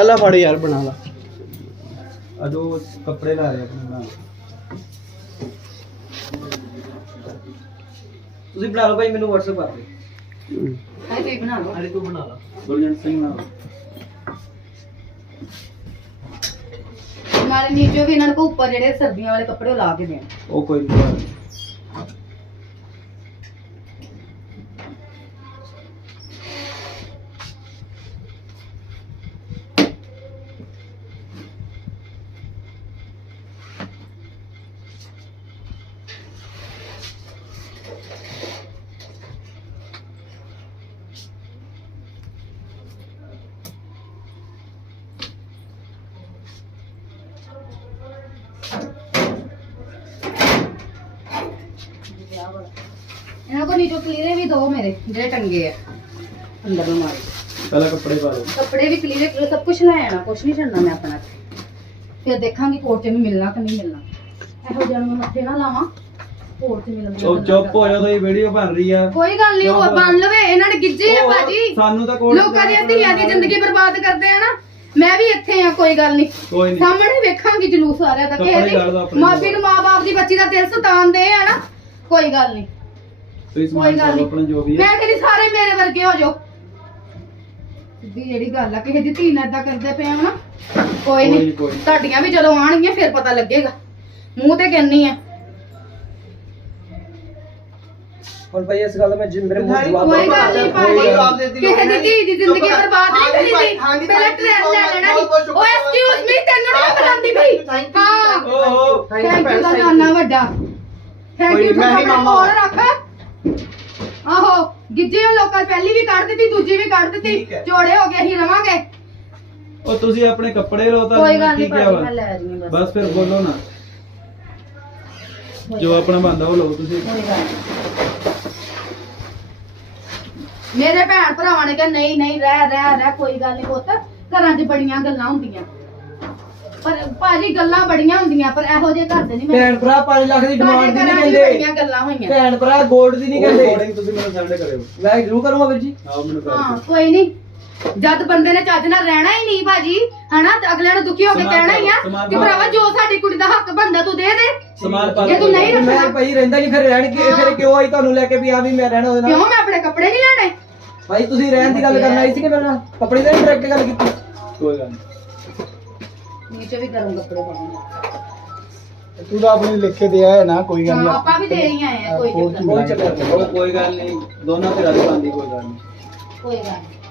ਅੱਲਾ ਫੜ ਯਾਰ ਬਣਾ ਲਾ। ਅਜੋ ਕੱਪੜੇ ਲਾ ਰਹੇ ਆਪਣੇ ਬਣਾ ਤੁਸੀਂ ਬਣਾ ਲਓ ਭਾਈ ਮੈਨੂੰ WhatsApp ਕਰ ਦਿਓ। ਹਾਂ ਕੋਈ ਬਣਾ ਲਓ। ਅਰੇ ਤੂੰ ਬਣਾ ਲਾ। ਗੁਰਜੰਟ ਸਿੰਘ ਨਾਲ ਨਾਲੇ ਨੀਚੇ ਵੀ ਇਹਨਾਂ ਨੂੰ ਉੱਪਰ ਜਿਹੜੇ ਸਰਦੀਆਂ ਵਾਲੇ ਕੱਪੜੇ ਲਾ ਕੇ ਦੇਣ। ਉਹ ਕੋਈ ਨਹੀਂ। ਇਹਨਾਂ ਕੋਲ ਨੀਚੇ ਕਲੀਰੇ ਵੀ ਦੋ ਮੇਰੇ ਜਿਹੜੇ ਟੰਗੇ ਆ ਅੰਦਰ ਮਾਰੇ ਪਹਿਲਾਂ ਕੱਪੜੇ ਪਾ ਲਓ ਕੱਪੜੇ ਵੀ ਕਲੀਰੇ ਕਲੀਰੇ ਸਭ ਕੁਝ ਲੈ ਆਣਾ ਕੁਝ ਨਹੀਂ ਛੱਡਣਾ ਮੈਂ ਆਪਣਾ ਫਿਰ ਦੇਖਾਂਗੀ ਕੋਰਟ 'ਚ ਵੀ ਮਿਲਣਾ ਕਿ ਨਹੀਂ ਮਿਲਣਾ ਇਹੋ ਜਿਹਾ ਨੂੰ ਮੈਂ ਮੱਥੇ ਨਾ ਲਾਵਾਂ ਕੋਰਟ 'ਚ ਮਿਲਣ ਦੀਆਂ ਚੁੱਪ ਹੋ। ਜਾ ਤੁਸੀਂ ਵੀਡੀਓ ਬਣ ਰਹੀ ਆ। ਕੋਈ ਗੱਲ ਨਹੀਂ ਹੋਰ ਬਣ ਲਵੇ ਇਹਨਾਂ ਨੇ ਗਿੱਜੇ ਆ ਭਾਜੀ। ਸਾਨੂੰ ਤਾਂ ਕੋਲ ਲੋਕਾਂ ਦੀਆਂ ਧੀਆਂ ਦੀ ਜ਼ਿੰਦਗੀ ਬਰਬਾਦ ਕਰਦੇ ਆ ਨਾ ਮੈਂ ਵੀ ਇੱਥੇ ਆ ਕੋਈ ਗੱਲ ਨਹੀਂ। ਕੋਈ ਨਹੀਂ। ਸਾਹਮਣੇ ਵੇਖਾਂਗੀ ਜਲੂਸ ਸਾਰਿਆਂ ਦਾ ਕੱਪੜੇ ਕਿਸੇ ਕੱਢ ਦਿਓ ਦੀ ਆਪਣੇ ਮਾਪੀ ਨੂੰ ਮਾਂ-ਬਾਪ ਦੀ ਬੱਚੀ ਦਾ ਦਿਲ ਸਤਾਉਂਦੇ ਆ ਨਾ ਕੋਈ ਗੱਲ ਨਹੀਂ। ਤੁਸੀਂ ਕੋਈ ਸਮਾਨ ਆਪਣਾ ਜੋ ਵੀ ਹੈ। ਮੈਂ ਕਹਿੰਦੀ ਸਾਰੇ ਮੇਰੇ ਵਰਗੇ ਹੋ ਜਾਓ। ਸਿੱਧੀ ਜਿਹੜੀ ਗੱਲ ਆ ਕਿਸੇ ਦੀ ਧੀ ਨਾਲ ਕਰਦੇ ਪਏ ਆ ਨਾ ਕੋਈ ਕੋਈ ਨਹੀਂ ਕੋਈ। ਤੁਹਾਡੀਆਂ ਵੀ ਜਦੋਂ ਆਣਗੀਆਂ ਫਿਰ ਪਤਾ ਲੱਗੇਗਾ। ਮੂੰਹ ਤੇ ਕਹਿੰਨੀ ਆ ਹੁਣ ਭਾਈ ਇਸ ਗੱਲ ਦਾ ਮੈਂ ਜਿ- ਮੇਰੇ ਮੂੰਹ ਜਵਾਬ ਕੋਈ ਗੱਲ ਨਹੀਂ ਭਾਜੀ ਕਿਸੇ ਦੀ ਧੀ ਦੀ ਜ਼ਿੰਦਗੀ। ਬਰਬਾਦ ਨਹੀਂ ਕਰੀ ਦੀ ਪਹਿਲਾਂ ਟ੍ਰੈਨ ਲੈ ਲੈਣਾ ਸੀ। ਓ ਐਕਸਕਿਊਜ਼ ਮੀ ਤੈਨੂੰ ਨਹੀਂ ਬੁਲਾਉਂਦੀ ਭਈ। ਹਾਂ। ਥੈਂਕ ਯੂ ਦਾ. ਨਾਨਾ ਵੱਡਾ। ਥੈਂਕ ਯੂ ਨੀ, ਮੈਂ ਹੀ ਮਾਮਾ ਰੱਖ। ਆਹੋ ਗਿੱਜੇ ਉਹ ਲੋਕਾਂ ਪਹਿਲੀ ਵੀ ਕੱਢ ਦਿੱਤੀ ਦੂਜੀ ਵੀ ਕੱਢ ਦਿੱਤੀ। ਠੀਕ ਹੈ। ਜੋੜੇ ਹੋ ਗਏ ਅਸੀਂ ਰਵਾਂਗੇ। ਉਹ ਤੁਸੀਂ ਆਪਣੇ ਕੱਪੜੇ ਲਓ ਤਾਂ ਕੋਈ ਗੱਲ ਕੀ ਨਹੀਂ ਭਾਜੀ ਵਾ? ਮੈਂ ਲੈ ਰਹੀ ਹਾਂ ਬਸ। ਬਸ ਫਿਰ ਬੋਲੋ ਨਾ। ਜੋ ਆਪਣਾ ਬੰਦਾ ਉਹ ਲਓ ਤੁਸੀਂ। ਕੋਈ ਗੱਲ ਨੀ। ਮੇਰੇ ਭੈਣ ਭਰਾਵਾਂ ਨੇ ਕਿਹਾ ਨਹੀਂ ਨਹੀਂ ਰਹਿ ਰਹਿ ਰਹਿ ਕੋਈ ਗੱਲ ਨਹੀਂ ਪੁੱਤ। ਘਰਾਂ 'ਚ ਬੜੀਆਂ ਗੱਲਾਂ ਹੁੰਦੀਆਂ। ਪਰ ਭਾਜੀ ਗੱਲਾਂ ਬੜੀਆਂ ਹੁੰਦੀਆਂ ਪਰ ਇਹੋ ਜਿਹੇ ਘਰ ਦੇ ਨਹੀਂ ਮੈਂ ਭੈਣ ਭਰਾ 5 ਲੱਖ ਦੀ ਡਿਮਾਂਡ ਦੀ ਨਹੀਂ ਕਹਿੰਦੇ। ਬੜੀਆਂ ਗੱਲਾਂ ਹੋਈਆਂ। ਭੈਣ ਭਰਾ 골ਡ ਦੀ ਨਹੀਂ ਕਹਿੰਦੇ। ਤੁਸੀਂ ਮੈਨੂੰ ਸੈਂਡ ਕਰਿਓ। ਮੈਂ ਜ਼ਰੂਰ ਕਰੂੰਗਾ ਵੀਰ ਜੀ। ਆਓ ਮੈਨੂੰ ਕਰ ਹਾਂ ਦਿਓ। ਕੋਈ ਨਹੀਂ ਜਦ ਬੰਦੇ ਨੇ ਚੱਜ ਨਾਲ ਰਹਿਣਾ ਹੀ ਨਹੀਂ ਭਾਜੀ ਹਨਾ ਤੇ ਅਗਲਿਆਂ ਨੂੰ ਦੁਖੀ ਹੋ ਕੇ ਕਹਿਣਾ ਹੀ ਆ ਕਿ ਭਰਾਵਾ ਜੋ ਸਾਡੀ ਕੁੜੀ ਦਾ ਹੱਕ ਬਣਦਾ ਤੂੰ ਦੇ ਦੇ। ਸਮਾਨ ਪਾ ਜੇ ਤੂੰ ਨਹੀਂ। ਰੱਖਣਾ ਮੈਂ ਭਾਈ ਰਹਿੰਦਾ ਨਹੀਂ ਫਿਰ ਰਹਿਣ ਕੇ ਫਿਰ ਕਿਉਂ ਆਈ ਤੁਹਾਨੂੰ ਲੈ ਕੇ ਵੀ ਆ ਵੀ ਮੈਂ ਰਹਿਣਾ ਉਹਦੇ ਨਾਲ? ਕਿਉਂ ਮੈਂ ਭਾਈ ਤੁਸੀਂ ਰਹਿਣ ਦੀ ਗੱਲ ਕਰਨ ਆਈ ਸੀ ਕਿ ਮੇਰੇ ਨਾਲ? ਕੱਪੜੇ ਦਾ ਡਾਇਰੈਕਟ ਗੱਲ ਕੀਤੀ? ਕੋਈ ਗੱਲ ਨਹੀਂ ਨੀਚੇ ਵੀ ਗਰਮ ਕੱਪੜੇ ਪਾਉਣੇ ਤੂੰ ਤਾਂ ਆਪਣੀ ਲਿਖ ਕੇ ਦੇ ਆਇਆ ਨਾ ਕੋਈ ਹਾਂ ਆਪਾਂ ਵੀ ਦੇ ਹੀ ਆਏ ਆ ਕੋਈ ਚੱਕਰ ਨਹੀਂ ਕੋਈ ਚੱਕਰ ਨਹੀਂ ਉਹ ਕੋਈ ਗੱਲ ਨਹੀਂ ਦੋਨਾਂ ਤੇ ਰੱਜ ਪਾਉਂਦੀ ਕੋਈ ਗੱਲ ਨਹੀਂ ਕੋਈ ਗੱਲ ਨੀ।